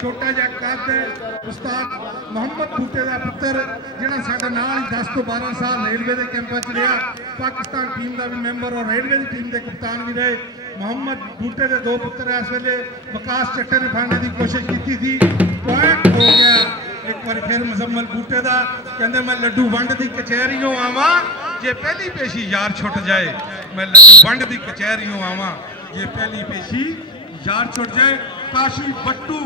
छोटा जिहा कद उस्ताद मोहम्मद बूटे का पुत्र जिहड़ा साडे नाल ही 10 तो 12 साल रेलवे के कैंपां च रहा, पाकिस्तान टीम का भी मैंबर और रेलवे की टीम के कप्तान भी रहे। मोहम्मद बूटे के दो पुत्र इस वेले विकास चट्टे ने फाड़ने की कोशिश की थी, पॉइंट हो गया एक बार फिर मुजम्मल बूटे का। कहते मैं लड्डू वंड की कचहरीओं आवा जे पहली पेशी यार छुट जाए, मैं लड्डू वंड की कचहरीओं आवा जे पहली पेशी यार छुट जाए। काशी बट्टू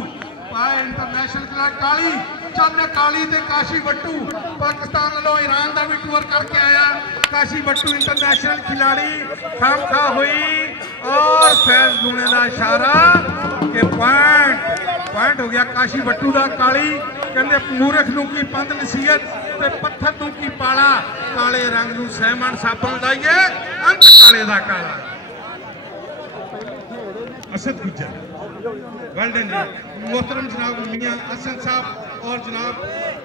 पाए इंटरनेशनल खिलाड़ी काली चंद काली ते काशी बट्टू पाकिस्तान वालों ईरान का भी टूर करके आया। काशी बट्टू इंटरनेशनल खिलाड़ी खामखा हुई और फैज लूने का इशारा के पॉइंट हो गया काशी बट्टू का। काली कहते मूर्ख नूं की पंध नसीहत ते पत्थर नूं की पाला, काले रंग नूं सहमन साबण लाइए अंत काले दा काला। असद गुज्जर वेल्डन मोहतरम जनाब मियां हसन साहब और जनाब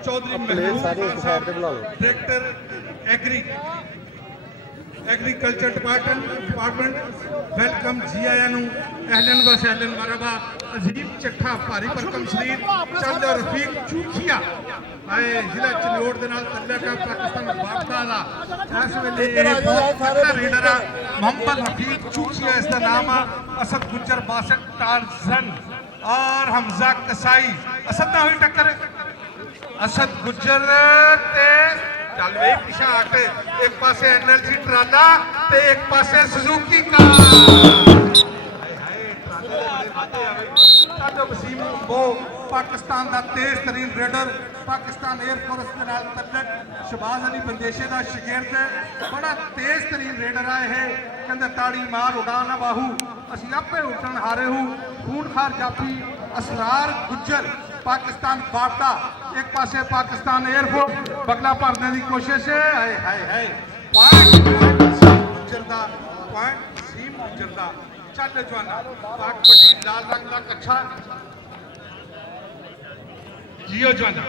चौधरी महमूद खान साहब डायरेक्टर एग्रीकल्चर डिपार्टमेंट वेलकम जी आया नूं अहलन व सहलन मरहबा। अजीब चट्ठा भारी भरकम शरीर चंद रफीक चूखिया आए जिला चंडोड़ दे नाल तल्लका पाकिस्तान बागदा दा इस वेले रेडर मोहम्मद रफीक चूखिया इसका नाम आ। असद गुज्जर 62 टार्जन और हमजा कसाई असद ना हुई टक्कर असद गुज्जर ते चल वे पिछा हट एक पासे एनएलसी ट्राला ते एक पासे सुजुकी का वसीम वो पाकिस्तान का तेज तरीन रेडर पाकिस्तान एयरफोर्स के नाल तल्लक शहबाज अली बंदेशे का शागिर्द बड़ा तेज तरीन रेडर आए है। कहते ताड़ी मार उड़ा ना बाहू असी आपे उठन हारे हूँ खूनखार जाफी असरार गुज्जर पाकिस्तान बागदा एक पासे पाकिस्तान एयरफोर्स बगला भरने की कोशिश है। हाय हाय हाय पॉइंट गुज्जर का पॉइंट वसीम गुज्जर का। चल जवाना पाक पट्टी लाल रंग का कच्छा जियो जवाना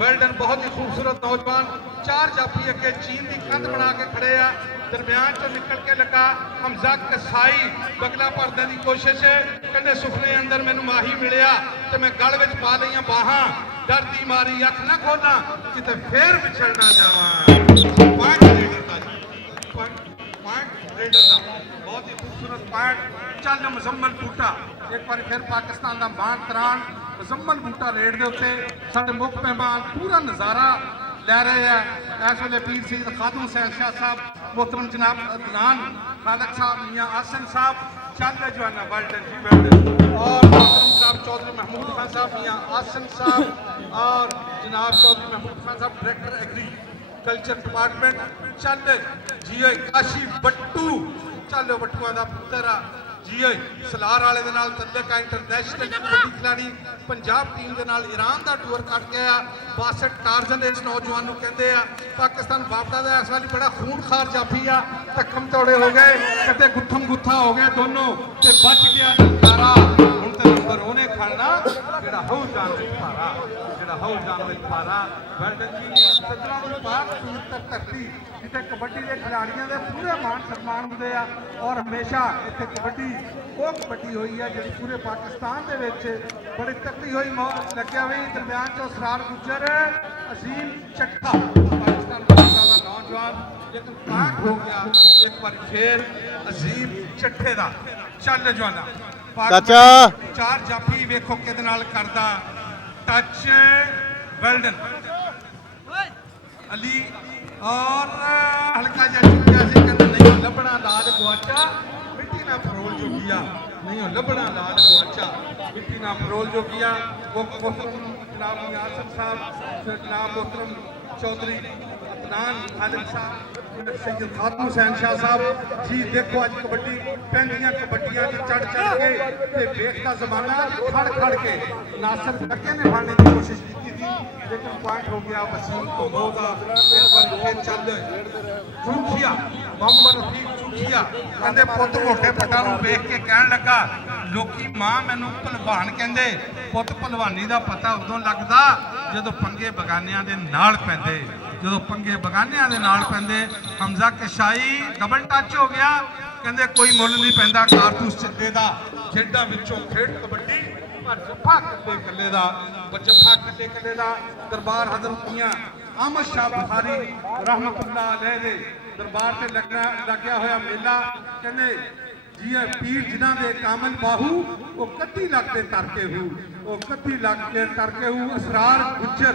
वेल्डन बहुत ही खूबसूरत नौजवान चार जाफी अगे चीन की कंध बना के खड़े आ दरम्यान चो निकल के लगा हमजा कसाई बगला भरने की कोशिश है। कहते सुपने अंदर मैनू माही मिलिया तो मैं गल में पा लिया बाहां डर दी मारी अख ना खोलना किते फिर विछड़ना जावा। बहुत ही खूबसूरत पॉइंट चल मुजम्मल बूटा एक बार फिर पाकिस्तान का मान तरान मुजम्मल बूटा रेड के उत्ते साडे मुख मेहमान पूरा नज़ारा लै रहे हैं। इस वेले पीर सईद खादू हुसैन शाह साहब मोहतरम जनाब अदनान खालक साहब मियां आसन साहब चल जवाना वेल्डन जी वेल्डन और मोहतरम जनाब चौधरी महमूद खान साहब मियां आसन साहब और जनाब चौधरी महमूद खान साहब डायरेक्टर एग्रीकल्चर डिपार्टमेंट चल जी काशी बट्टू चलो बट्टुआ का पुत्र जी सलार वाले तल्लक है इंटरनेशनल कबड्डी खिलाड़ी पंजाब टीम के नाल ईरान का टूर कट के आया। 62 टार्जन इस नौजवान को कहते हैं पाकिस्तान बागदा का इस वाली बड़ा खूनखार जाफी आ धक्कम तोड़े हो गए कते गुत्थम गुत्था हो गए दोनों ते बच गया नकारा हुण ते नंबर उन्हें खाना जेड़ा हो जान विच पारा जेड़ा हो जान विच पारा। वेल्डन जी सदरा दी पाक पवित्र धरती जिथे कबड्डी के खिलाड़ियों के पूरे मान सम्मान होंगे आ और हमेशा इतने कबड्डी वो कबड्डी हुई है जी पूरे पाकिस्तान के बड़ी तकड़ी हुई लगे हुई दरम्यान चो असरार गुज्जर अजीम चट्ठा पाकिस्तान का नौजवान लेकिन पॉइंट हो गया एक बार फिर अजीम चट्ठे का। चल जवाना चार जाफी वेखो कि करदा टच वेल्डन अली और हल्का जहा चुकिया से कहते नहीं लभना लाल गुआचा मिट्टी ना फरोल जो किया नहीं लभना लाल गुआचा मिट्टी ना फरोल जो किया। वो मोहतरम जनाब आसफ साहब जनाब मोहतरम चौधरी अदनान खालिद साहब सैयद खादू हुसैन शाह साहब जी देखो अज कबड्डी पैंदियां कबड्डियां की चढ़ चढ़ के वेखता जमाना खड़ खड़ के नासर लगे ने फाड़ने की कोशिश की थी लेकिन पॉइंट हो गया वसीम को बहुत चल चूखिया मोहम्मद रफीक चूखिया कहते पुत मोटे पटा वेख के कह लगा लोकी मां मैनू भलवान कहते पुत भलवानी का पता उदों लगता जो पंगे बगानिया के नाल पैंदे जो पंगे बगानिया के नाल पैंदे। हमजा कसाई डबल टच हो गया कहते कोई मुल नहीं पैंदा कारतूस चिट्टे का खेडा विचों खेड कबड्डी पर जफा कल्ले कल्ले दा जफा कल्ले कल्ले दा दरबार हजरत मियां अहमद शाह बुखारी रहमतुल्लाह अलैह दे दरबार से लग्या होया मेला कहते जी पीर जिन्हां दे कामल बाहू वो कद्दी लग के तरके हूँ वो कद्दी लग के तरके हूँ असरार गुजर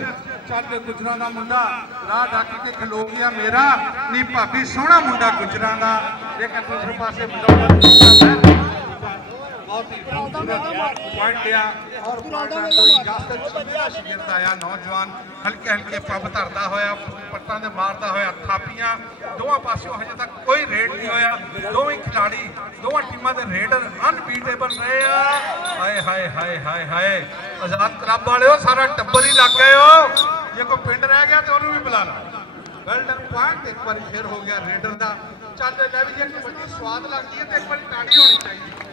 चल गुजरां दा मुंडा राह ढक के खलो गया मेरा नी भाभी सोहना मुंडा गुजरां दा लेकिन दूसरे पासे बहुत ही खूबसूरत पॉइंट लिया और शागिर्द आया नौजवान हल्के हल्के पब धरता होया पट्टां दे मारदा होया थापियां दोवां पासों हजे तक कोई रेड नहीं होया दोवें खिलाड़ी दोवां टीमां दे रेडर अनबीटेबल रहे हाय हाय हाय हाय हाय आजाद क्लब वाले सारा टब्बर ही लग गए हो जे कोई पिंड रह गया तो उन्होंने भी बुला ला वेल्डन पॉइंट एक बार फिर हो गया रेडर का चल लै भी जे कबड्डी स्वाद लगती है तो एक बार ताड़ी होनी चाहिए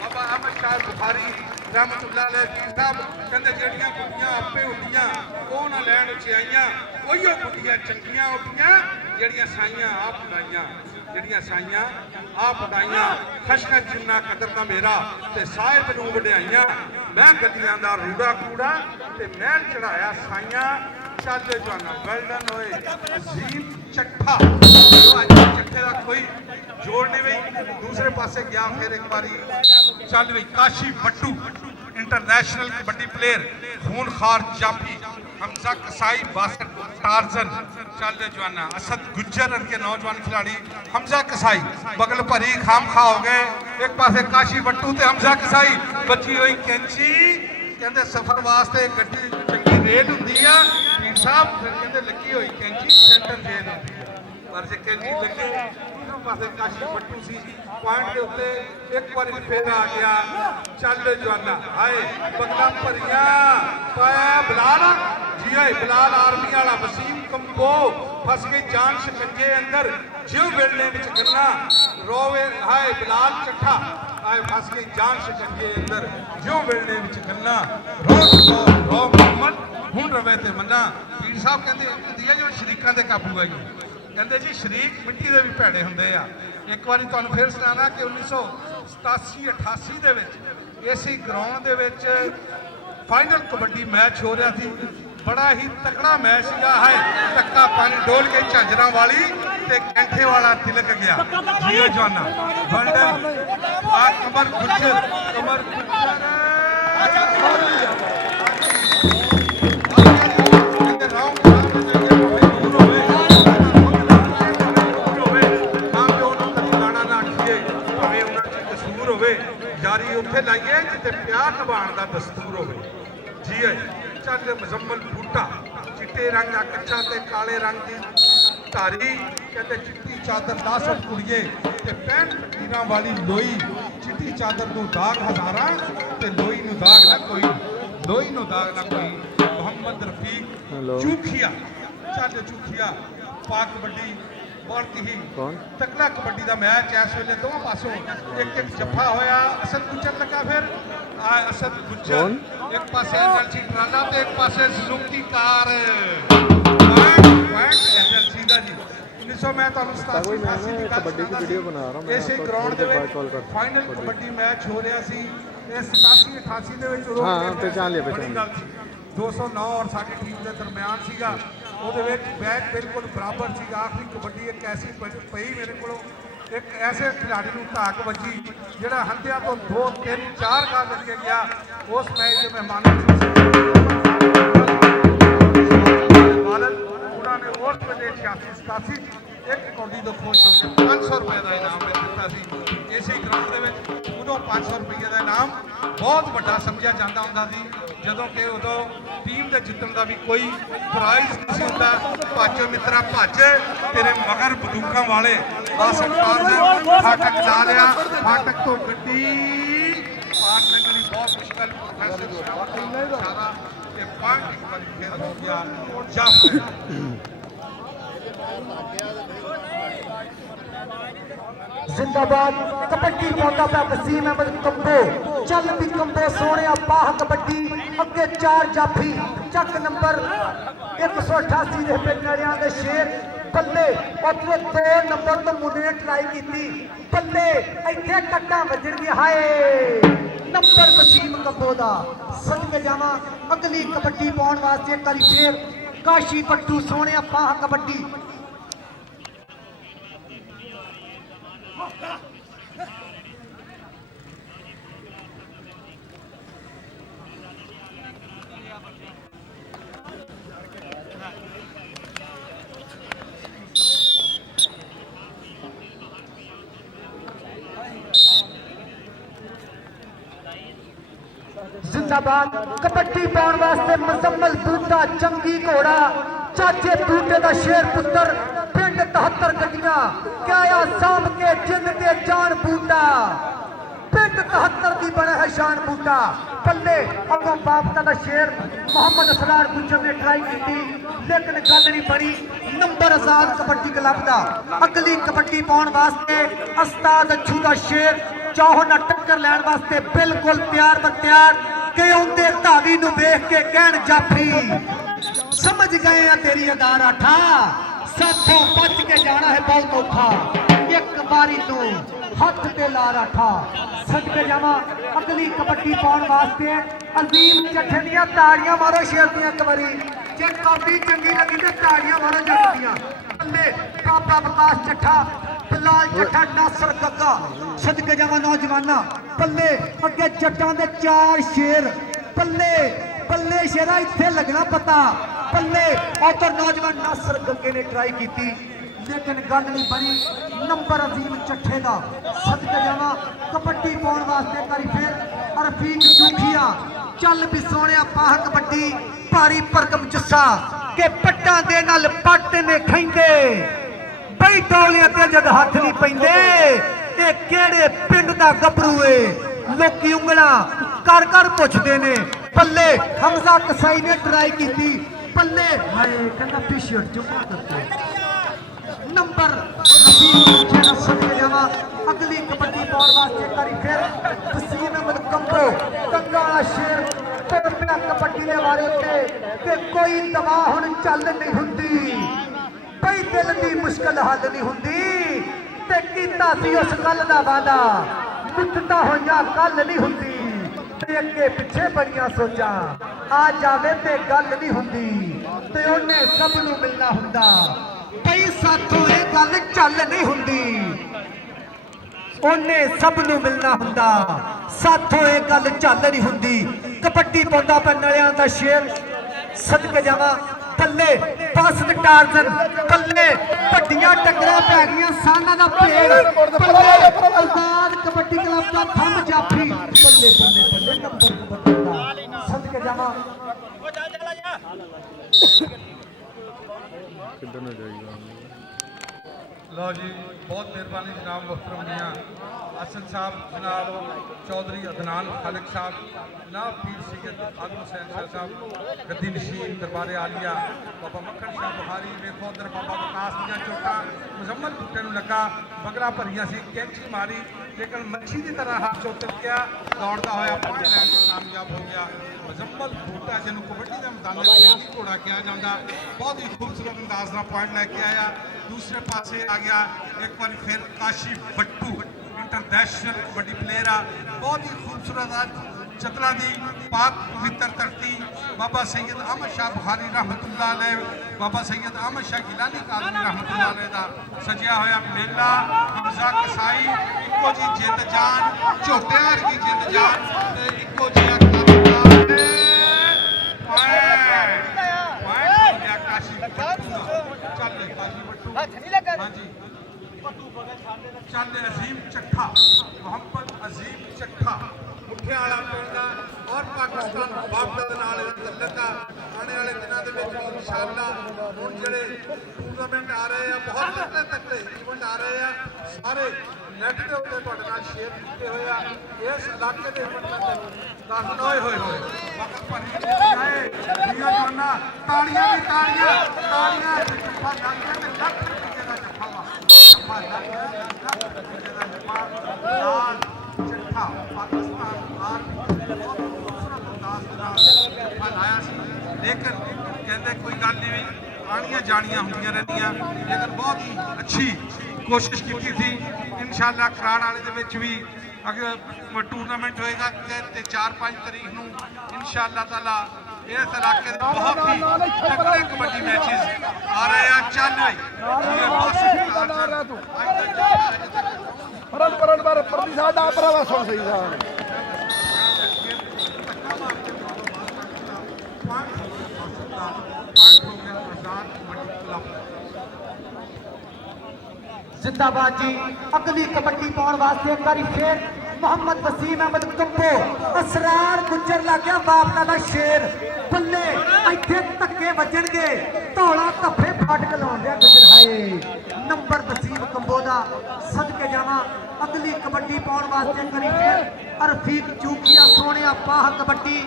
बाबा अहमद शाह बुखारी रहमतुल्लाह अलैह पीर साहब कहते ਜਿਹੜੀਆਂ ਕੁੜੀਆਂ ਆਪੇ ਹੁੰਦੀਆਂ ਉਹ ਨਾ ਲੈਣ ਉਚਾਈਆਂ ਉਹੀਓ ਕੁੜੀਆਂ ਚੰਗੀਆਂ ਹੁੰਦੀਆਂ ਜਿਹੜੀਆਂ ਸਾਈਆਂ ਆਪ ਬਣਾਈਆਂ ਜਿਹੜੀਆਂ ਸਾਈਆਂ ਆਪ ਬਣਾਈਆਂ ਖਸ਼ਖਸ਼ ਜਿੰਨਾ ਕਦਰ ਦਾ ਮੇਰਾ ਤੇ ਸਾਹਿਬ ਨੂੰ ਵਡਿਆਈਆਂ ਮੈਂ ਗੱਡੀਆਂ ਦਾ ਰੂੜਾ ਕੂੜਾ ਤੇ ਮੈਂ ਚੜਾਇਆ ਸਾਈਆਂ ਚੱਲ ਜਵਾਨਾ ਵੈਲਡਨ ਹੋਏ ਅਜ਼ੀਮ ਚੱਠਾ ਜੋ ਅੱਜ ਚੱਠੇ ਦਾ ਕੋਈ जोड़ नहीं गई दूसरे पासे गया फिर एक बारी चल गई काशी भट्टू इंटरनेशनल कबड्डी प्लेयर खूनखार जाफी हमजा कसाई बासठ टार्जन चल जवाना असद गुज्जर के नौजवान खिलाड़ी हमजा कसाई बगल भरी खाम खा हो गए एक पासे काशी भट्टू ते हमजा कसाई बची हुई कैंची कहते सफर वास्ते गड्डी चंगी रेट होंगी आ पीर साहब फिर कहते लगी हुई कैंची सेंटर जेल होंगी पर जे कैंची लगी पासे काशी भट्टू सी पॉइंट के उत्ते एक बार फिर आ गया चल जवाना हाय बगला भरिया पाया बिलाल जी हाय बिलाल आर्मी वाला वसीम कंबो फस गई जान शिकंजे अंदर जिव बेलने विच गन्ना रोवे हाय बिलाल चट्ठा आए फस गई जान शिकंजे अंदर जिव बेलने विच गन्ना रो मोहम्मद हुण रवे ते मन्ना पीर साहब कहते दिया जो शरीकां दे काबू आई कहते जी शरीक मिट्टी के भी भैड़े होंगे आ एक बार तुहानूं फिर सुनाना कि 1987-88 दे विच इसी ग्राउंड दे विच फाइनल कबड्डी मैच हो रहा थी बड़ा ही तकड़ा मैच सीगा है धक्का पानी डोल के झांजरा वाली ते कैंठे वाला तिलक गया जियो जवाना वंडन आ कमर गुज्जर जारी उत्थे लाइए जिते प्यार निभाने का दस्तूर हो जी है चल मुजम्मल बूटा चिट्टे रंग का कच्चा ते काले रंग की धारी कहते चिट्टी चादर 10 कुड़िए ते 65 फकीरां वाली लोई चिट्टी चादर नूं दाग हजारा ते लोई नूं दाग ना कोई लोई नूं दाग ना कोई मोहम्मद रफीक चूखिया चल चूखिया पा कबड्डी बहुत ही तकड़ा कबड्डी का मैच इस वे दोनों पासों एक जफा होया असद गुज्जर लगा फिर असद गुज्जर एक पासे एजेंसी ट्राला ते एक पासे सुजुकी कार एजेंसी का जी 1900 मैं कबड्डी की वीडियो बना रहा हूं इस ग्राउंड दे फाइनल कबड्डी मैच हो रहा सी इस 87-88 दे विच हां पहचान लिया 209 और साडी टीम के दरमियान सीगा ਉਹਦੇ ਵਿੱਚ ਬੈਕ ਬਿਲਕੁਲ ਬਰਾਬਰ ਸੀ ਆਖਰੀ ਕਬੱਡੀ ਇੱਕ ਐਸੀ ਪਈ ਮੇਰੇ ਕੋਲੋਂ ਇੱਕ ਐਸੇ ਖਿਡਾਰੀ ਨੂੰ ਧਾਕ ਵੱਜੀ ਜਿਹੜਾ ਹੰਦਿਆਂ ਤੋਂ 2 3 4 ਗਾ ਲੱਗੇ ਗਿਆ ਉਸ ਮੈਚ ਦੇ ਮਹਿਮਾਨਾਂ ਬਾਲਨ ਉਹਨਾਂ ਨੇ ਉਸ ਵੇਲੇ 86-87 ਇੱਕ ਕੌਡੀ ਤੋਂ ਖੁਸ਼ ਹੋ ਕੇ 500 ਰੁਪਏ ਦਾ ਇਨਾਮ ਦਿੱਤਾ ਸੀ ਇਸੇ ਗਰਾਊਂਡ ਦੇ ਵਿੱਚ ਉਦੋਂ 500 ਰੁਪਏ ਦਾ ਇਨਾਮ ਬਹੁਤ ਵੱਡਾ ਸਮਝਿਆ ਜਾਂਦਾ ਹੁੰਦਾ ਸੀ ਜਦੋਂ ਕਿ ਉਦੋਂ टीम के जितने का भी कोई प्राइज नहीं होता भज मित्रा भज तेरे मगर बंदूकों वाले फाटक ला लिया फाटक तो गड्डी पार लगनी बहुत मुश्किल हो गया जिंदाबाद कबड्डी मौका पे वसीम अहमद कंबो चल भी कंबो सोने बाह कबड्डी अगे 4 जाफी चक नंबर 188 दे पिंडरियां दे शेर बल्ले उतरे 2 नंबर तो मुंडे ने ट्राई की बल्ले इत्थे कट्टा वजन दी हाय नंबर वसीम कंबो दा सदके जावा अगली कबड्डी पाउण वास्ते एक बारी फिर काशी पट्टू सोहणिया पाह कबड्डी जिंदाबाद कबड्डी पाउण वास्ते मुजम्मल बूटा चंगी घोड़ा चाचे बूटे दा शेर पुत्र पिंड 73 गड्डियां क्या साम के जिंद ते जान बूटा पिंड 73 दी बने है शान बूटा पल्ले अगों बापता दा शेर मोहम्मद असरार गुजर ने ट्राई की लेकिन गल नहीं बनी नंबर आजाद कबड्डी क्लब दा अगली कबड्डी पाउण वास्ते उस्ताद अच्छू दा शेर चाहो ना टक्कर लैण वास्ते बिल्कुल तैयार बर तैयार के उनके धावी नूं वेख के कहण जाफी समझ गए हैं तेरी अदार अठा साथों बच के जाना है बहुत औखा एक बारी तू हथ ते ला रखा सदके जावा अगली कबड्डी पाउण वास्ते अजीम जट्ठे दियां ताड़ियां मारो शेर दियां एक बारी जे कबड्डी चंगी लगी ते ताड़ियां मारो जट्ट दियां पल्ले बाबा विकास जट्ठा बिलाल जट्ठा नासर गग्गा सदके जावा नौजवाना पल्ले अगे जट्टां दे चार शेर पल्ले पल्ले शेरा इत्थे लगना पता पल्ले उधर नौजवान नासर गग्गे ने ट्राई की लेकिन गल नहीं बनी नंबर अजीम चट्ठे का सदके जावा कबड्डी पाउण वास्ते करी फिर रफीक चूखिया चल भी सोहणिया पाह कबड्डी भारी भरकम जुस्सा के पट्टां दे नाल पट्ट ने खैंदे बई टोलियां ते जद हथ नहीं पैंदे ये केड़े पिंड दा गभरू है लोकी उंगलां कर कर पुछदे ने पल्ले हमजा कसाई ने ट्राई की पल्ले हाय कहंदा पिछड़ चुका करते नंबर सदके जावा अगली कबड्डी पाउण वास्ते करी फिर वसीम अहमद कंबो कंगा वाला शेर पिया कबड्डी दे बारे ते कोई दवा हुण चल नहीं हुंदी बई दिल दी मुश्किल हल नहीं हुंदी ते कीता सी उस गल दा वादा मुद्दता होइयां गल नहीं हुंदी ते अगे पिछे बड़ियां सोचा आ जावे ते गल नहीं हुंदी ते ओने सब नूं मिलना हुंदा बई साथों ये गल चल नहीं हुंदी ओने सब नूं मिलना हुंदा साथों ये गल चल नहीं हुंदी कबड्डी पाउंदा पे नलियां दा शेर सदके जावा पल्ले बस टार्जन पल्ले वड्डियां टक्करां पै गईयां साना दा पेड़ पल्ले आजाद कबड्डी क्लब दा थंम जाफी पल्ले पल्ले पल्ले नंबर कबड्डी दा सदके जावा किधर न जाएगा लो जी बहुत मेहरबानी जनाब मोहतरम मियां हसन साहब जनाब चौधरी अदनान खालिक साहब जनाब पीर सैयद आलम हुसैन शाह साहब गद्दी नशीन दरबार आलिया बाबा मक्खन शाह बुखारी वेखो उधर बाबा विकास दियां चोटां मुजम्मल बूटे नूं लगा बगड़ा भरियां सी कैंची मारी लेकिन मच्छी की तरह हाथ चोतर गया दौड़ता होया पॉइंट लैन में कामयाब हो गया मुजम्मल बूटा जिन्होंने कबड्डी के मुताबिक घोड़ा कहा जाता बहुत ही खूबसूरत अंदाज का पॉइंट लैके आया दूसरे पासे आ गया एक बार फिर काशी बट्टू इंटरनेशनल कबड्डी प्लेयर आ बहुत ही खूबसूरत चतरा की पाक पवित्र धरती बाबा सैयद अहमद शाह बुखारी रहमतुल्लाह अलैह बाबा सैयद अहमद शाह गिलानी कादरी रहमतुल्लाह अलैह का सजिया होया मेला हमजा कसाई इको जी जिंद जान झोटे वर्गी जिंद जान ते इको जी चल अजीम चट्ठा मोहम्मद अजीम चट्ठा मुठे वाला पिंड और पाकिस्तान बागदाद दे नाल तल्लक आने वाले दिनों के इंशाअल्लाह हुण जिहड़े टूर्नामेंट आ रहे हैं बहुत तगड़े तगड़े इवेंट आ रहे हैं सारे नेट के उत्ते तुहाडे नाल शेयर कीते होए आ इस इलाके दे काफी होए होए होए वक्त भरी जाए दिया जाना ताड़ियां भी ताड़ियां ताड़ियां जफ्फा जाके ते लख रुपए दा जफ्फा वा जफ्फा लख रुपए दा जफ्फा लाल चट्ठा पाकिस्तान आर्मी बहुत खूबसूरत अंदाज दे नाल जफ्फा लाया सी लेकिन कहंदे कोई गल नहीं आनियां जानियां होंदियां रहंदियां लेकिन बहुत ही अच्छी कोशिश की थी इंशाअल्लाह कराड़ वाले दे विच भी अगर टूर्नामेंट होएगा ते 4-5 तारीख ਨੂੰ इंशाअल्लाह ताला इस इलाके ਦੇ बहुत ही तगड़े कबड्डी मैचेस आ रहे हैं। चल भाई ये बहुत परन परन पर प्रति साडा भरावा सुन सही सा जिंदाबाद जी। अगली कबड्डी पाने वास्ते एक बारी फिर मोहम्मद वसीम अहमद कंबो असरार गुजर लग गया बाप का शेर बल्ले इत्थे धक्के वजणगे धौला धफ्फे फाटक लाउंदे गुजर हाए नंबर वसीम कंबो दा सदके जावां। अगली कबड्डी पाने वास्ते एक बारी फिर रफीक चूकिया सोहणिया पाह कबड्डी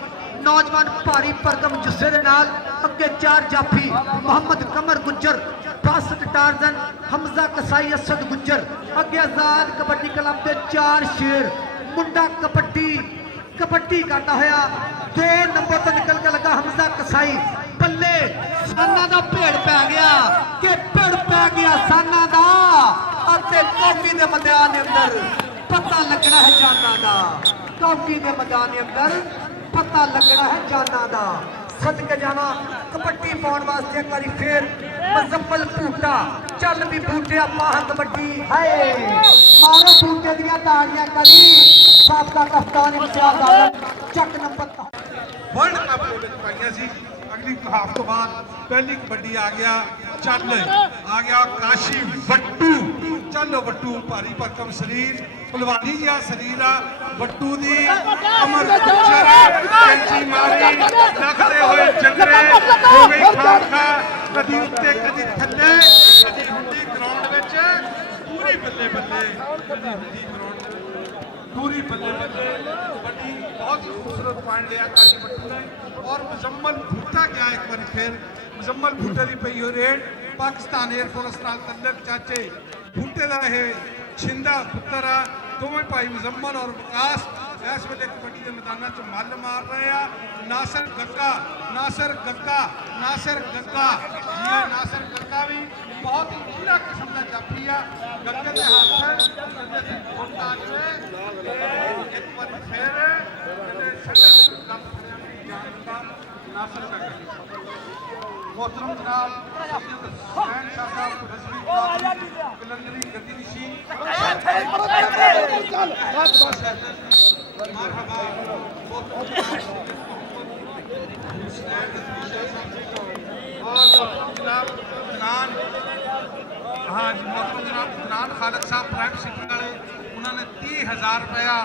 नौजवान भारी भरकम जुस्से दे नाल अगे 4 जाफी मोहम्मद कमर गुजर बासठ टार्जन हमजा कसाई असद गुजर अगे आजाद कबड्डी क्लब के 4 शेर मुंडा कबड्डी कबड्डी करता होया 2 नंबर तो निकल के लगा हमजा कसाई बल्ले साना दा भेड़ पै गया कि भेड़ पै गया साना दा अते कौमी दे मैदान दे अंदर पता लगना है जाना दा कौमी दे मैदान दे अंदर पता लगना है जाना दा। सदके जावा कबड्डी पाने वास्ते एक बारी फिर मुजम्मल बूटा चल भी बूटिया पाह कबड्डी हाय मारो बूटे दियां ताड़ियां करी साबका कप्तान इम्तियाज आलम चक नंबर वर्ल्ड कप ਦੇ ਵਿੱਚ ਪਾਈਆਂ ਸੀ। अगली हाफ तो बाद पहली कबड्डी आ गया चल आ गया काशी वट्टू चलो वट्टू भारी भरकम शरीर पहलवानी जिहा शरीर आ वट्टू दी कमर कैंची मारी लगते हुए जंगरे हो गई खामखा कदी उत्ते कदी थल्ले कदी हुंदी ग्राउंड ਵਿੱਚ पूरी बल्ले बल्ले कदी हुंदी ग्राउंड पूरी बल्ले बल्ले कबड्डी बहुत ही खूबसूरत पॉइंट लिया काशी वट्टू ने। और मुजम्मल भुट्टा गया एक बार फिर मुजम्मल भुट्टे की पई हो रेड पाकिस्तान एयरफोर्स नाल तल्लक चाचे भुट्टे का यह छिंदा पुत्र आ दोवें भाई मुजम्मल और विकास इस वे कबड्डी के मैदान च मल मार रहे हैं। नासिर गग्गा नासिर गग्गा नासिर गग्गा जी नासिर गग्गा भी बहुत ही पूरा किस्म का जाफी आ गग्गे के हाथ एक बार फिर मोहतरम जनाब सैयद हुसैन शाह साहब रजवी कलंदरी गद्दी नशीन मरहबा और जनाब नान हाँ जी मोहतरम जनाब नान खालिद साहब प्राइम सिटी वाले उन्होंने 30,000 रुपया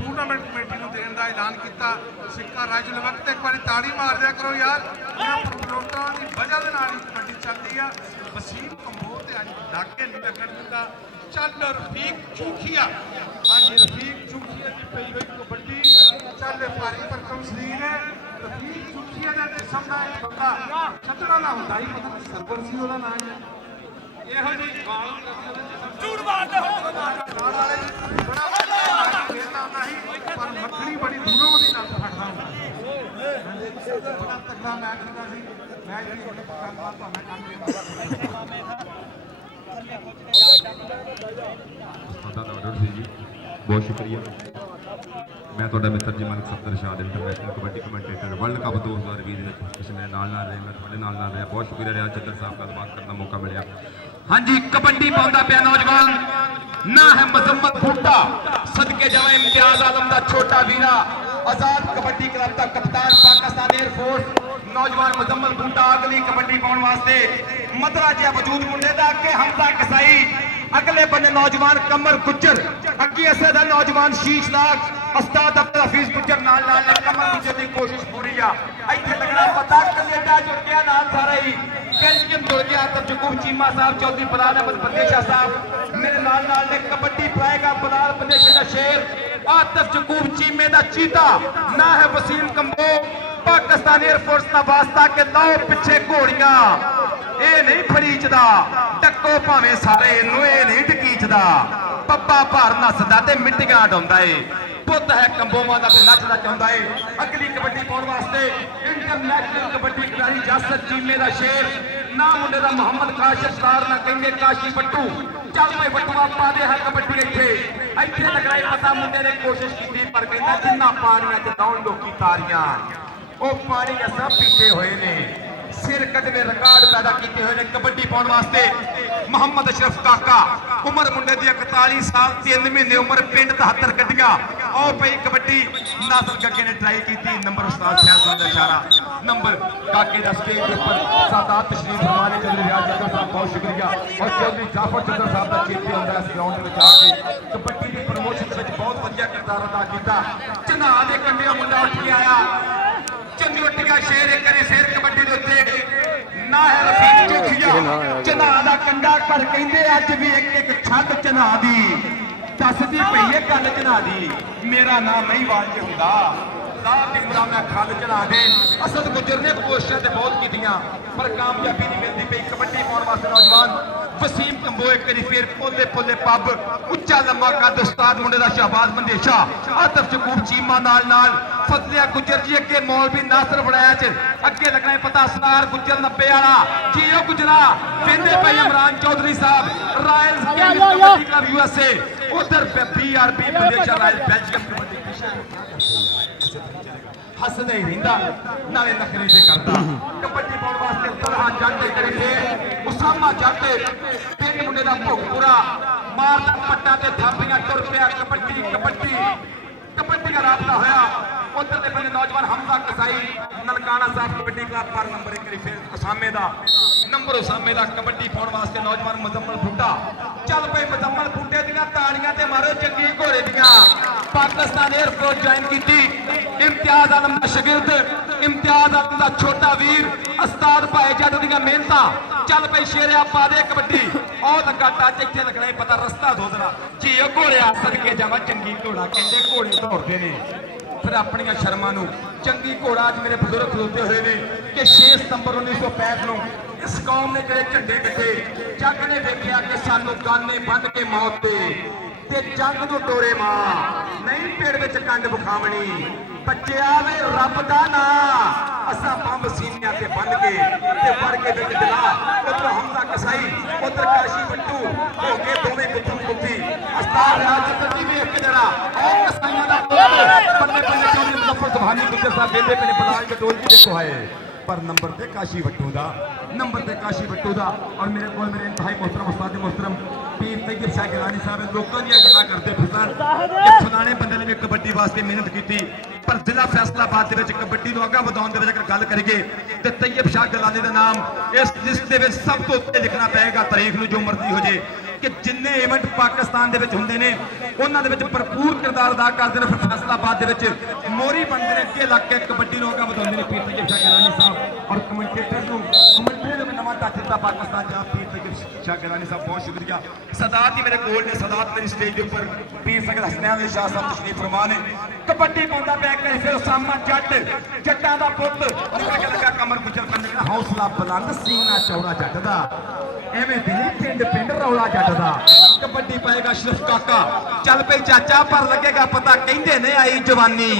टूर्नामेंट कमेटी को देने का ऐलान किया। सिक्का राज वक्त एक बार ताड़ी मार दिया करो यार प्रोमोटरों की वजह के नाल कबड्डी चलती है। वसीम कंबो ते अज लागे नहीं लगन दिता चल रफीक चूखिया हाँ जी रफीक चूखिया की पई हुई कबड्डी चल भारी भरकम शरीर है रफीक चूखिया का जिसम का एक बंदा छतड़ा ना होता ही पता नहीं सरवर सी ਉਹਦਾ नाम है ਇਹੋ ਜਿਹੀ ਗਾਲ ਝੂਠ ਮਾਰਦੇ ਹੋ ਨਾਲ ਵਾਲੇ ਬੜਾ खेलता होता ही पर मखनी बड़ी दूरों की नल फटता होता बड़ा तगड़ा मैच होता सी मैच भी गलबात भावें जी बहुत शुक्रिया। मैं थोड़ा मित्र जी मालिक Safdar Shah international kabaddi commentator world cup 2020 पिछले नाल रहे मैं थोड़े नाल रहा बहुत शुक्रिया रियाज चंदर साहब का बात करने का मौका मिला। हाँ जी कबड्डी पाता पाया नौजवान ना है मजम्मत भुट्टा सदके जावा इम्तियाज आलम का छोटा वीरा आजाद कबड्डी क्लब का कप्तान पाकिस्तान एयरफोर्स नौजवान मुजम्मल भुट्टा अगली कबड्डी पाने वास्ते मदरा जिहा वजूद मुंडे दा अगे हमजा कसाई अगले बने नौजवान कमर गुजर अगे असे दा नौजवान शीश नाग उस्ताद अब्दुल हफीज गुजर नाल नाल कमर गुजर की कोशिश पूरी आ इत्थे लगना पता कनेडा जुड़ गया नाल सारा ही बेल्जियम जुड़ गया तबजकूब चीमा साहब चौधरी बलाल अहमद बंदेशा साहब मेरे नाल नाल ने कबड्डी पाएगा बलाल बंदेशे का शेर आतफ जकूब चीमे का चीता ना है वसीम कंबो पाकिस्तान एयरफोर्स का वास्ता के लाओ पिछे घोड़ियां ये नहीं फरीचदा टक्को भावें सारे इनू ये नहीं टकीचदा पप्पा भार नसदा ते मिट्टियां डोंदा है ਪੁੱਤ ਹੈ ਕੰਬੋਮਾ ਦਾ ਤੇ ਨੱਚਦਾ ਚਾਹੁੰਦਾ ਏ। ਅਗਲੀ ਕਬੱਡੀ ਪਾਉਣ ਵਾਸਤੇ ਇੰਟਰਨੈਸ਼ਨਲ ਕਬੱਡੀ ਖਿਡਾਰੀ ਜਸਤ ਚੀਮੇ ਦਾ ਸ਼ੇਰ ਨਾ ਮੁੰਡੇ ਦਾ ਮੁਹੰਮਦ ਕਾਸ਼ਿਫ ਸਟਾਰ ਨਾ ਕਹਿੰਦੇ ਕਾਸ਼ੀ ਬੱਟੂ। ਚੱਲ ਪਏ ਬੱਟੂਆ ਪਾ ਦੇ ਹੈ ਕਬੱਡੀ ਇੱਥੇ ਲਗਾਈ ਪਤਾ ਮੁੰਡੇ ਨੇ ਕੋਸ਼ਿਸ਼ ਕੀਤੀ ਪਰ ਕਹਿੰਦਾ ਜਿੰਨਾ ਪਾਣੀਆਂ ਚ ਲਾਉਣ ਲੋਕੀ ਤਾਰੀਆਂ ਉਹ ਪਾਣੀ ਸਭ ਪੀਤੇ ਹੋਏ ਨੇ। ਸਿਰ ਕੱਢਵੇਂ ਰਿਕਾਰਡ ਪੈਦਾ ਕੀਤੇ ਹੋਏ ਨੇ ਕਬੱਡੀ ਪਾਉਣ ਵਾਸਤੇ। ਮੁਹੰਮਦ ਅਸ਼ਰਫ ਕਾਕਾ ਉਮਰ ਮੁੰਡੇ ਦੀ 41 ਸਾਲ 3 ਮਹੀਨੇ ਉਮਰ ਪਿੰਡ 73 ਕੱਢੀਆਂ। ਆਓ ਪਈ ਕਬੱਡੀ ਨਾਸਰ ਗੱਗੇ ਨੇ ਟਰਾਈ ਕੀਤੀ। ਨੰਬਰ ਉਸਤਾਦ ਫੈਸਲਾ ਦਾ ਇਸ਼ਾਰਾ ਨੰਬਰ ਕਾਕੇ ਦਾ ਸਟੇਜ ਦੇ ਉੱਪਰ ਸਾਦਾਤ ਤਸ਼ਰੀਫ ਫਰਮਾਨੇ ਚੰਦਰ ਰਿਆਜ਼ ਜੱਗਾ ਸਾਹਿਬ ਬਹੁਤ ਸ਼ੁਕਰੀਆ ਔਰ ਚੌਧਰੀ ਜਾਫਰ ਚੰਦਰ ਸਾਹਿਬ ਦਾ ਚੇਤੇ ਹੁੰਦਾ ਇਸ ਗਰਾਊਂਡ ਦੇ ਵਿੱਚ ਆ ਕੇ ਕਬੱਡੀ ਦੀ ਪ੍ਰਮੋਸ਼ਨ ਵਿੱਚ ਬਹੁਤ ਵਧੀਆ ਕਿਰਦਾਰ ਅਦਾ ਕੀਤਾ। ਝਨਾ ਦੇ ਕੰਢਿਆਂ ਮੁੰਡਾ ਉੱਠ ਕੇ ਆਇਆ। ਚੰਗੀ ਉੱਠ ਗਿਆ ਸ਼ੇਰ ਇੱਕ ਵਾਰੀ ਫੇਰ ਕਬੱਡੀ ਦੇ ਉੱਤੇ ਨਾ ਹੈ ਰਫੀਕ ਚੋਖੀਆ ਝਨਾ ਦਾ ਕੰਡਾ ਪਰ ਕਹਿੰਦੇ ਅੱਜ ਵੀ ਇੱਕ ਇੱਕ ਛੱਡ ਝਨਾ ਦੀ ਦੱਸਦੀ ਪਈ ਹੈ ਗੱਲ ਝਨਾ ਦੀ ਮੇਰਾ ਨਾਮ ਨਹੀਂ ਵਾਂਝ ਹੁੰਦਾ ਦਾ ਟਿੰਗਰਾ ਮੈਂ ਖੱਲ ਝਨਾ ਦੇ। ਅਸਦ ਗੁੱਜਰ ਨੇ ਕੋਸ਼ਿਸ਼ਾਂ ਤੇ ਬਹੁਤ ਕੀਤੀਆਂ ਪਰ ਕਾਮਯਾਬੀ ਨਹੀਂ ਮਿਲਦੀ ਪਈ। ਕਬੱਡੀ ਪਾਉਣ ਵਾਸਤੇ ਨੌਜਵਾਨ ਵਸੀਮ ਕੰਬੋ ਇੱਕ ਵਾਰੀ ਫੇਰ ਪੋਲੇ ਪੋਲੇ ਪੱਬ ਉੱਚਾ ਲੰਮਾ ਕੱਦ ਉਸਤਾਦ ਮੁੰਡੇ ਦਾ ਸ਼ਹਬਾਜ਼ ਮੰਦੇਸ਼ਾ ਆਤਫ ਯਕੂਬ ਚੀਮਾ ਨਾਲ ਫਜ਼ਲਿਆ ਗੁੱਜਰ ਜੀ ਅੱਗੇ ਮੌਲਵੀ ਨਾਸਰ ਬੜਾਇਆ ਚ ਅੱਗੇ ਲੱਗਣਾ ਪਤਾ ਅਸਰਾਰ ਗੁੱਜਰ 90 ਵਾਲਾ ਜੀ ਉਹ ਗੁਜਰਾ ਕਹਿੰਦੇ ਪਈ ਇਮਰਾਨ ਚੌਧਰੀ ਸਾਹਿਬ ਰਾਇਲਸ ਕਬੱਡੀ ਕਲੱਬ USA ਉਧਰ BRB ਮੰਦੇਸ਼ਾ ਰਾਇਲ ਬੈਲਜੀਅਮ ਕਬੱਡੀ ਹੱਸਦਾ ਹੀ ਰਹਿੰਦਾ ਨਾਲੇ ਨਖਰੇ ਜੇ ਕਰਦਾ। ਕਬੱਡੀ ਪਾਉਣ ਵਾਸਤੇ ਤਲਹਾ ਜੱਟ ਕਰੇ ਤੇ ਉਸਾਮਾ ਜੱਟ ਪਿੰਡ ਮੁੰਡੇ ਦਾ ਭੋਗਪੁਰਾ ਮਾਰਦਾ ਪੱਟਾਂ ਤੇ ਥਾਪੀਆਂ ਟੁਰ ਪਿਆ। ਕਬੱਡੀ ਦਾ ਰਾਬਤਾ ਹੋਇਆ। ਉਧਰ ਦੇ ਬੰਦੇ ਨੌਜਵਾਨ ਹਮਜ਼ਾ ਕਸਾਈ ਨਨਕਾਣਾ ਸਾਹਿਬ ਕਬੱਡੀ ਕਲੱਬ ਪਰ ਨੰਬਰ 1 ਫਿਰ ਉਸਾਮੇ ਦਾ ਕਬੱਡੀ ਪਾਉਣ ਵਾਸਤੇ ਨੌਜਵਾਨ ਮੁਜ਼ੰਮਲ ਬੁੱਢਾ ਚੱਲ ਪਏ। ਮੁਜ਼ੰਮਲ ਬੁੱਢੇ ਦੀਆਂ ਤਾੜੀਆਂ ਤੇ ਮਾਰੋ ਚੰਗੀ ਘੋੜੇ ਦੀਆਂ। ਪਾਕਿਸਤਾਨ 에ਅਰਫੋਰਸ ਜੁਆਇਨ ਕੀਤੀ। ਇਮਤਿਆਜ਼ ਆਲਮ ਦਾ ਸ਼ਾਗਿਰਦ ਇਮਤਿਆਜ਼ ਆਲਮ ਦਾ ਛੋਟਾ ਵੀਰ ਉਸਤਾਦ ਭਾਈ ਜੱਟ ਦੀਆਂ ਮਿਹਨਤਾਂ ਚੱਲ ਪਈ ਸ਼ੇਰਿਆ ਪਾ ਦੇ ਕਬੱਡੀ ਉਹ ਲੱਗਾ ਟੱਚ ਇੱਥੇ ਲੱਗਣਾ ਹੀ ਪਤਾ ਰਸਤਾ ਦੋਦਰਾ ਜੀ ਉਹ ਘੋੜਿਆ ਸਦਕੇ ਜਾਵਾ ਚੰਗੀ ਘੋੜਾ ਕਹਿੰਦੇ ਘੋੜੇ ਦੌੜਦੇ ਨੇ ਫਿਰ ਆਪਣੀਆਂ ਸ਼ਰਮਾਂ ਨੂੰ ਚੰਗੀ ਘੋੜਾ ਅੱਜ ਮੇਰੇ ਬਜ਼ੁਰਗ ਖਲੋਤੇ ਹੋਏ ਨੇ ਕਿ 6 ਸਤੰਬਰ 1965 ਨੂੰ ਇਸ ਕੌਮ ਨੇ ਜਿਹੜੇ ਝੰਡੇ ਕੱਢੇ ਜੱਗ ਨੇ ਵੇਖਿਆ ਕਿ ਸਾਨੂੰ ਗਾਨੇ ਬੰਨ ਕੇ ਮੌਤ ਤੇ ਜੰਗ ਨੂੰ ਟੋਰੇ ਮਾਂ ਨਹੀਂ ਪੇੜ ਵਿੱਚ ਕੰਡ ਵਿਖਾਵਣੀ ਬੱਚਿਆ ਵੇ ਰੱਬ ਦਾ ਨਾਂ ਅਸਾਂ ਬੰਬ ਸੀਨਿਆਂ ਤੇ ਬੰਨ ਕੇ ਤੇ ਵੜ ਕੇ ਵਿੱਚ ਦਿਲਾ ਉਧਰ ਹਮਜ਼ਾ ਕਸਾਈ ਉਧਰ ਕਾਸ਼ੀ ਬੱਟੂ ਹੋ ਕੇ ਦੋਵੇਂ ਗੁੱਥੀ ਉਸਤਾਦ ਰਾਜਤ ਜੀ ਵੇਖ ਕੇ ਜਰਾ ਉਹ ਕਸਾਈਆਂ ਦਾ ਬੰਨੇ ਚੌਧਰੀ ਮੁਜ਼ੱਫਰ ਸੁਭਾਨੀ ਗੁੱਜਰ ਸਾਹਿਬ ਕਹਿੰਦੇ ਪਏ ਨੇ ਬਲਾਲ ਕਟੋਲ ਜੀ ਦੇਖੋ ਆਏ पर नंबर पे काशी भट्टू दा और मेरे को मेरे इंतहाई मोहतरम उस्ताद मोहतरम पीर तैयब शाह गिलानी साहब लोगों दी गल्लां करते फिरन कि फलाने बंदे ने कबड्डी वास्ते मेहनत की पर जिला फैसलाबाद दे विच कबड्डी नूं अग्गे वधाउण दे विच अगर गल करिए ते तैयब शाह गिलानी दा नाम इस लिस्ट दे विच सब तो उत्ते लिखना पएगा तारीख नूं जो मर्जी हो जे कि जिन्ने इवेंट पाकिस्तान दे विच हुंदे ने उन्हां दे विच भरपूर किरदार अदा करदे ने। फिर फैसलाबाद दे विच मोरी बनदे ने अगे लग के कबड्डी नूं अग्गे वधाउंदे ने पीर तैयब शाह गिलानी साहब और कमेंटेटर ने नवां टच दित्ता पाकिस्तान च पीर तैयब शाह गिलानी साहब बहुत शुक्रिया। सदात ही मेरे कोल ने सदात मेरी स्टेज के उपर पीर सैयद हसनैन अली शाह साहब तशरीफ फरमा ने कबड्डी पाउंदा पिया करी फिर उसामा जट्टां दा पुੱਤ निकल के लगा कमर गुजर करने का हौसला बुलंद सीना चौड़ा जट दा एवें दिली पिंड रौला जट दा कबड्डी पाएगा अशरफ काका चल पे चाचा पर लगेगा पता कहंदे ने आई जवानी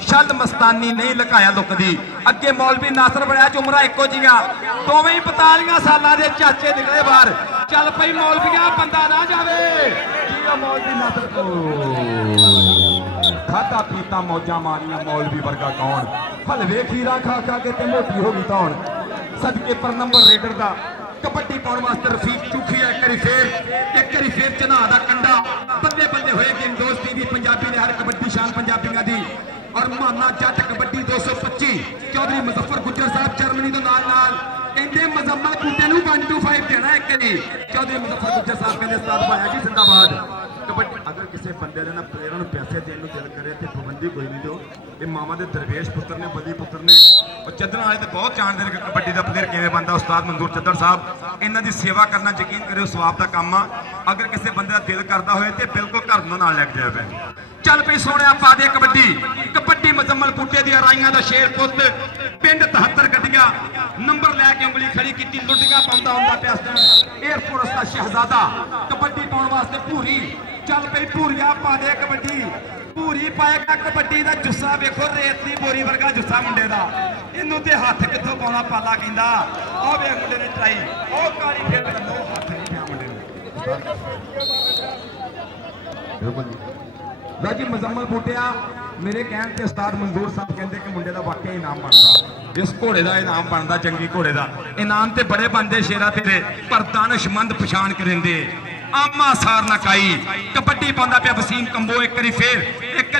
छल मस्तानी नहीं लुकाया लुकदी अगे मौलवी नासर बड़िया उमरा इको जिया दोवें ही 45 सालां दे चाचे निकले बाहर चल पई मौलविया बंदा ना जावे जी मौलवी नासर को खादा पीता मौजा मारिया मौलवी वर्गा कौन हलवे खीरा खा खा के ते मोटी हो गई तौन सदके पर नंबर रेडर दा कबड्डी पाउण वास्ते रफीक चूखी एक बारी फिर चना दा कंडा बल्ले बल्ले होए गेम दोस्ती दी पंजाबी ने हर कबड्डी शान पंजाबियां दी और माना जट कबड्डी 225 चौधरी मुजफ्फर गुज्जर साहब जर्मनी तो नाल कहते मुजम्मल बूटे नूं 125 देना एक बारी चौधरी मुजफ्फर गुज्जर साहब कहते उस्ताद भाया जी जिंदाबाद। कबड्डी अगर किसी बंदे ने प्लेयर पैसे देने को दिल करे तो पाबंदी कोई नहीं दो ये मामा के दरवेश पुत्र ने बली पुत्र ने और चद्दर वाले तो बहुत जानते हैं कि कबड्डी का प्लेयर किवें बनता। उस्ताद मंजूर चद्दर साहब इन्हां दी सेवा करना यकीन करो सवाब का काम आ अगर किसी बंदे का दिल करता होए तो बिल्कुल घर नूं नाल लैके जाए चल पई सोहणिया पा दे कबड्डी मुजम्मल बूटे दी राइयां दा शेर पुत पिंड 73 गड्डियां नंबर लैके उंगली खड़ी की लुटियां पाउंदा हुंदा पिया एयरफोर्स दा शहजादा कबड्डी पाउण वास्ते पूरी चल पई पूरिया पा दे कबड्डी ਭੂਰੀ ਪਾਏਗਾ ਕਬੱਡੀ ਦਾ ਜੁੱਸਾ ਵੇਖੋ ਰੇਤ ਦੀ ਬੋਰੀ ਵਰਗਾ ਜੁੱਸਾ ਮੁੰਡੇ ਦਾ ਇਹਨੂੰ ਤੇ ਹੱਥ ਕਿੱਥੋਂ ਪਾਉਣਾ ਪਾਲਾ ਕਹਿੰਦਾ ਉਹ ਵੇਖ ਮੁੰਡੇ ਨੇ ਟਰਾਈ ਉਹ ਕਾਲੀ ਫੇਰ ਲੰਮੋ ਹੱਥ ਨਹੀਂ ਪਿਆ ਮੁੰਡੇ ਨੂੰ ਬਿਲਕੁਲ ਜੀ ਲਓ ਜੀ ਮੁਜ਼ੰਮਲ ਬੂਟਿਆ ਮੇਰੇ ਕਹਿਣ ਤੇ ਉਸਤਾਦ ਮਨਜ਼ੂਰ ਸਾਹਿਬ ਕਹਿੰਦੇ ਕਿ ਮੁੰਡੇ ਦਾ ਵਾਕਿਆ ਇਨਾਮ ਬਣਦਾ ਇਸ ਘੋੜੇ ਦਾ ਇਨਾਮ ਬਣਦਾ ਜੰਗੀ ਘੋੜੇ ਦਾ ਇਨਾਮ ਤੇ ਬੜੇ ਬੰਦੇ ਸ਼ੇਰਾ ਤੇਰੇ ਪਰ ਦਾਨਸ਼ਮੰਦ ਪਛਾਣ ਕਰਿੰਦੇ ਆਮਾ ਸਾਰ ਨਾ ਕਾਈ ਕਬੱਡੀ ਪਾਉਂਦਾ ਪਿਆ ਵਸੀਮ ਕੰਬੋ ਇੱਕ ਵਾਰੀ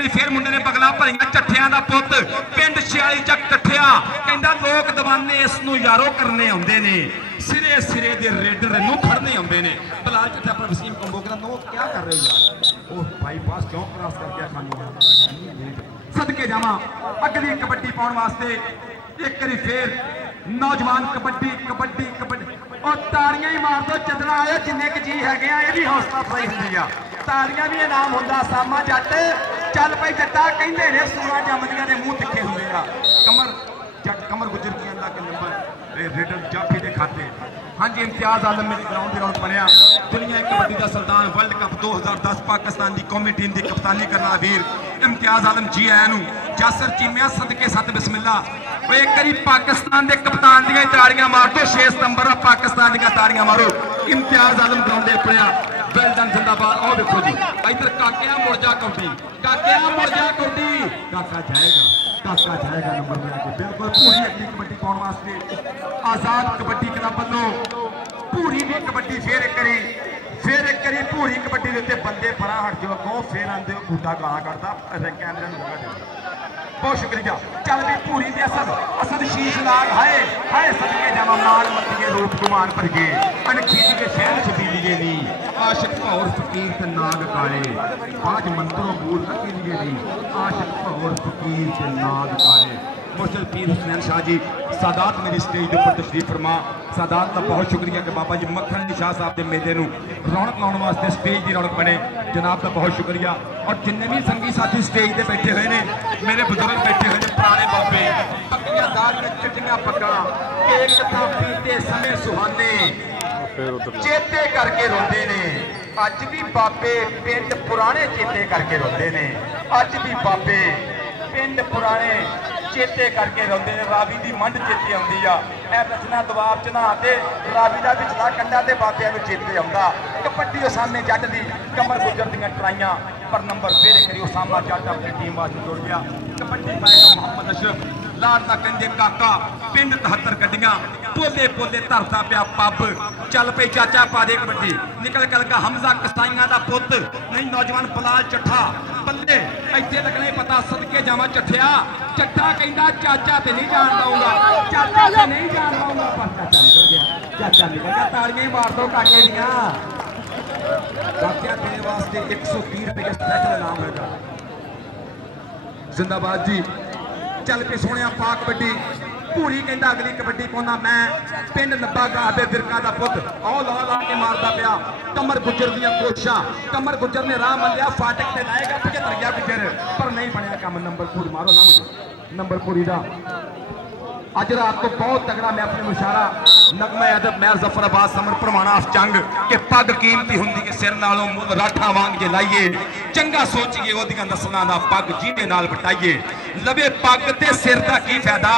ਫੇਰ ਮੁੰਡੇ ਨੇ ਬਗਲਾ ਭਰੀਆਂ ਚੱਠਿਆਂ ਦਾ ਪੁੱਤ ਪਿੰਡ 46 ਚੱਕ ਇਕੱਠਿਆ ਕਹਿੰਦਾ ਲੋਕ ਦੀਵਾਨੇ ਇਸ ਨੂੰ ਯਾਰੋ ਕਰਨੇ ਆਉਂਦੇ ਨੇ ਸਿਰੇ ਦੇ ਰੇਡਰ ਨੂੰ ਖੜਨੇ ਆਉਂਦੇ ਨੇ ਬਲਾਲ ਚੱਠਾ ਪਰ ਵਸੀਮ ਕੰਬੋ ਕਹਿੰਦਾ ਨੋ ਕੀ ਕਰ ਰਹੇ ਹੋ ਯਾਰ ਉਹ ਬਾਈਪਾਸ ਕਿਉਂ ਕ੍ਰਾਸ ਕਰ ਗਿਆ ਖਾਨੂੰ ਸਦਕੇ ਜਾਵਾਂ ਅਗਲੀ ਕਬੱਡੀ ਪਾਉਣ ਵਾਸਤੇ ਇੱਕ ਵਾਰੀ ਫੇਰ ਨੌਜਵਾਨ ਕਬੱਡੀ ਔਰ ਤਾੜੀਆਂ ਹੀ ਮਾਰ ਦੋ ਚੰਦਰਾ ਆਇਓ ਜਿੰਨੇ ਕ ਜੀ ਹੈਗੇ ਆ ਇਹ ਵੀ ਹੌਸਲਾ ਅਫਜ਼ਾਈ ਹੁੰਦੀ ਆ ਤਾੜੀਆਂ ਵੀ ਇਨਾਮ ਹੁੰਦਾ ਸਾਮਾ ਜੱਟ ਚੱਲ ਪਈ ਜੱਟਾ ਕਹਿੰਦੇ ਨੇ ਸੂਰਾਂ ਜੰਮਦੀਆਂ ਦੇ ਮੂੰਹ ਤਿੱਖੇ ਹੁੰਦੇ ਆ ਕਮਰ ਗੁਜਰ ਕੀ ਆਂਦਾ ਕਿ ਨੰਬਰ ਰੇਡਰ ਜਾਫੀ ਦੇ ਖਾਤੇ ਹਾਂਜੀ ਇਮਤਿਆਜ਼ ਆਲਮ ਮੇਰੇ ਗਰਾਊਂਡ ਦੇ ਰੌਣਕ ਬਣਿਆ ਦੁਨੀਆ ਕਬੱਡੀ ਦਾ ਸਰਦਾਰ ਵਰਲਡ ਕੱਪ 2010 ਪਾਕਿਸਤਾਨ ਦੀ ਕੌਮੀ ਟੀਮ ਦੀ ਕਪਤਾਨੀ ਕਰਨ ਵਾਲਾ ਵੀਰ ਇਮਤਿਆਜ਼ ਆਲਮ ਜੀ ਆਇਆਂ ਨੂੰ ਜਾਸਰ ਚੀਮਿਆ ਸਦਕੇ ਸਤ ਬਿਸਮਿਲ੍ਲਾ ਉਹ ਇੱਕ ਵਾਰੀ ਪਾਕਿਸਤਾਨ ਦੇ ਕਪਤਾਨ ਦੀਆਂ ਤਾੜੀਆਂ ਮਾਰ ਦੋ 6 ਸਤੰਬਰ ਆ ਪਾਕਿਸਤਾਨ ਦੀਆਂ ਤਾੜੀਆਂ ਮਾਰੋ ਇਮਤਿਆਜ਼ ਆਲਮ ਗਰਾਊਂਡ ਦੇ ਪੜਿਆ ਵੈਲਡਨ ਜ਼ਿੰਦਾਬਾਦ ਆਹ ਦੇਖੋ ਜੀ ਇਧਰ ਕਾਕਿਆ ਮੁੜ ਜਾ ਕੌਡੀ ਕਾਕਿਆ ਮੁੜ ਜਾ ਕੌਡੀ ਕਾਕਾ ਜਾਏਗਾ ਨੰਬਰ ਲੈ ਕੇ ਬਿਲਕੁਲ ਪੂਰੀ ਅਗਲੀ ਕਬੱਡੀ ਪਾਉਣ ਵਾਸਤੇ ਆਜ਼ਾਦ ਕਬੱਡੀ ਕਲੱਬ ਵੱਲੋਂ ਪੂਰੀ ਵੀ ਕਬੱਡੀ ਫੇਰ ਇੱਕ ਵਾਰੀ ਪੂਰੀ ਕਬੱਡੀ ਦੇ ਉੱਤੇ ਬੰਦੇ ਪਰਾਂ ਹਟ ਜਾਓ ਅੱਗੋਂ ਫੇਰ ਆਂਦੇ ਹੋ ਬੂਟਾ ਗਾਲਾਂ ਕੱਢਦਾ ਕੈਮਰੇ ਨੂੰ ਲਗਾ ਦੇ ਬਹੁਤ ਸ਼ੁਕਰੀਆ ਚੱਲ ਵੀ ਪੂਰੀ ਦੇ ਅਸਦ ਸ਼ੀਸ਼ ਲਾਗ ਹਾਏ ਸਦਕੇ ਜਾਵਾਂ ਮਾਲ ਮੱਤੀਏ ਰੂਪ ਗੁਮਾਨ ਭਰ ਗਏ ਅਣਖੀ ਦੇ ਸ਼ਹਿਰ ਚ ਬੀਲੀਏ ਨੀ ਆਸ਼ਿਕ ਭੌਰ ਫਕੀਰ ਤੇ ਨਾਗ ਕਾਲੇ ਬਾਜ ਮੰਤਰੋਂ ਬੂਲ ਲੱਗੀ ਲੀਏ ਨੀ ਆਸ਼ਿਕ ਭੌਰ ਫਕੀਰ ਤੇ ਨਾਗ ਕਾਲੇ मुर्शद पीर हुसैन शाह जी सादात मेरी स्टेज के ऊपर तशरीफ फरमा सादात का बहुत शुक्रिया कि बाबा जी मक्खन अली शाह साहब के मेले में रौनक लाने वास्ते स्टेज की रौनक बने जनाब का बहुत शुक्रिया और जिन्ने भी संगी साथी स्टेज पर बैठे हुए हैं मेरे बुजुर्ग बैठे हुए हैं पुराने बाबे पक्कियां दाल चिट्टियां पक्का एक था पीते समय सुहाने चेते करके रोंदे ने अज भी बाबे पिंड पुराने चेते करके रोंदे ने अज भी बाबे पिंड पुराने चेते करके रोंदे ने रावी दी मंड चेते आउंदी आ ए रचना दबाव च नहा ते रावी दा विचला कंडा ते बाबियां नूं चेते आउंदा कबड्डी सामने जट दी कमर गुजर दीआं ट्राइयां पर नंबर फेरे करी उसामा जट अपनी टीम वास्ते जुड़ गया कबड्डी पाएगा मोहम्मद अशरफ लाड़ना कंजे काका पिंड 73 गड्डियां पोले धरता पिया पब चल पई चाचा पा दे कबड्डी निकल का हमजा कसाईयां दा पुत नहीं नौजवान बलाल चट्ठा बल्ले इत्थे लगने पता सदके जावां चट्ठिया चट्ठा कहंदा चाचा ते नहीं जान दूंगा चाचा ते नहीं जान दूंगा पर चाचा निकल गया तालियां मार दो काके दियां काकिया तेरे वास्ते 130 रुपए स्पेशल इनाम होगा जिंदाबाद जी चल के सोने पा कबड्डी भूरी कहता अगली कबड्डी पाउंदा मैं पिंड नब्बा गाहबे फिरका दा पुत आओ ला के मारदा पिया कमर गुजर दियां कोशिशां कमर गुजर ने राह मल्लिया फाटक ते लाएगा 75 गुजर पर नहीं बनया काम नंबर पूरी मारो ना मुझे नंबर पूरी दा अज रात को बहुत तगड़ा मैं अपने मुशारा नगमा अदब मैं जफराबाद समर परवाना जंग के पग कीमती हुंदी के सिर नालों मुल राठा वांग जे लाइए चंगा सोचिए ओदियां नस्लां दा पग जीने नाल बटाइए लवे पग ते सिर दा की फायदा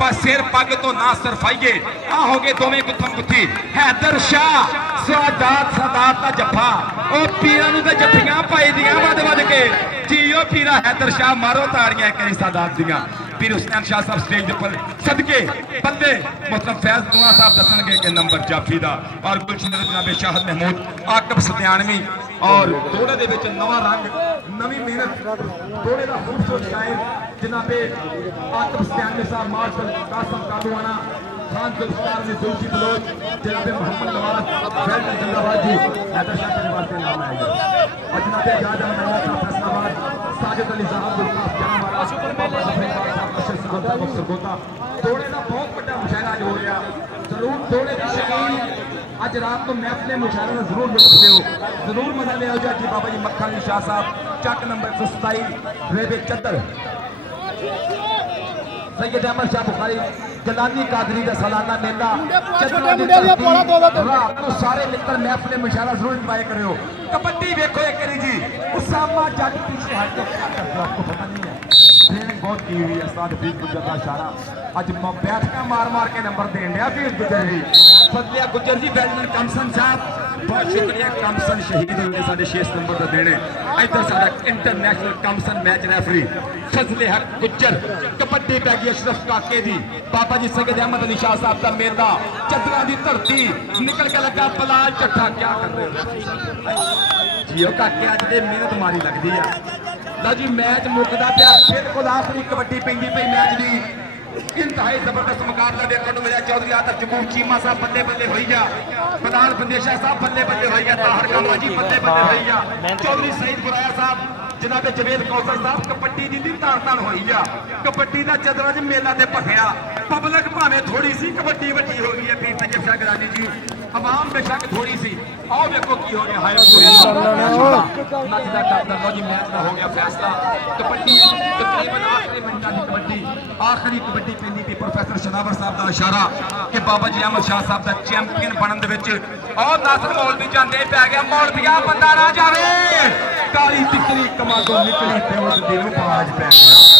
पर सिर पग तो ना सरफाइए आ हो गए दोवें गुत्थम गुत्थी हैदर शाह सादात दा जफा ओ पीरां नूं ते जफियां पाई दियां वध के जियो पीरा हैदर शाह मारो ताड़ियां एक सादात दियां पीर हुसैन शाह साहब स्टेज पर सदके बंदे मोहतरम फैज दुआ साहब दसणगे के नंबर जाफी दा और गुलशन जनाब शाहद महमूद आकब सत्यानवी और दौड़े दे विच नवा रंग नवी मेहनत दौड़े दा खूबसूरत शायर जनाबे आकब सत्यानवी साहब मार्शल कासम कालूआना खान जुल्फकार ने जुल्फी बलोच जनाबे मोहम्मद नवाज फैज जिंदाबाद जी हैदर शाह के वास्ते नाम आएगा और जनाबे आजाद अहमद नवाज साहब फैसलाबाद साजिद अली साहब गुलफाज जनाब बाबा जफर दौड़े का बहुत बड़ा मुशायरा हो रहा जरूर दौड़े की शकीन अज रात को महफिल मुशायरे का जरूर लुत्फ लियो जरूर मजा लिया जाए कि बाबा जी मक्खन अली शाह साहब चक नंबर 127 रेबे चद्दर सैयद अहमद शाह बुखारी गलानी कादरी का सालाना मेला रात को सारे मित्र महफिल मुशायरा जरूर इंजॉय करो कबड्डी देखो एक करी जी उसामा जट पीछे हट के क्या करते हो, आपको पता नहीं है। ट्रेनिंग बहुत की हुई है उस्ताद हफीज गुज्जर का इशारा अज बैठका मार मार के नंबर देन दिया हफीज गुज्जर जी फजलिया गुज्जर जी बैट्समैन कमसन साहब बहुत शुक्रिया कमसन शहीद होंगे साढ़े 6 नंबर का देने इधर सारा इंटरनेशनल कमसन मैच रेफरी फजले हक गुज्जर कबड्डी पै गई अशरफ काके दी बाबा जी सैयद अहमद अली शाह साहब का मेला चदरा की धरती निकल के लगा बलाल चट्ठा क्या कर रहे हो जियो काके अज दे मेहनत मारी लगती है लो जी मैच मुकदा पिया बिल्कुल आखिरी कबड्डी पैंदी पई मैच दी इंतहाई जबरदस्त मुकाबला देखने को मिला चौधरी आदर जमूर चीमा साहब बल्ले बल्ले होई गया प्रधान बंदेशा साहब बल्ले बल्ले होई गया ताहर कामा जी बल्ले बल्ले होई गया चौधरी सईद बुराया साहब जनाब जवेद कौसर साहब कबड्डी दी तान तान होई गया कबड्डी दा चदरा च मेला ते भखिया पब्लिक भावें थोड़ी सी कबड्डी वड्डी हो गई है पीर तैयब शाह गिलानी जी आवाम बेशक थोड़ी सी आओ देखो की हो रहा है नचदा टपदा लो जी मैच का हो गया फैसला कबड्डी तकरीबन आखिरी मिनटां दी कबड्डी आखिरी कबड्डी पैंदी थी प्रोफेसर शनावर साहब का इशारा कि बाबा जी अहमद शाह साहब का चैंपियन बनन दे विच और नासर मौलवी जांदे पै गया मौलविया बंदा ना जावे काली तितली कमांडो निकली ते उस दिनों बाज पै गया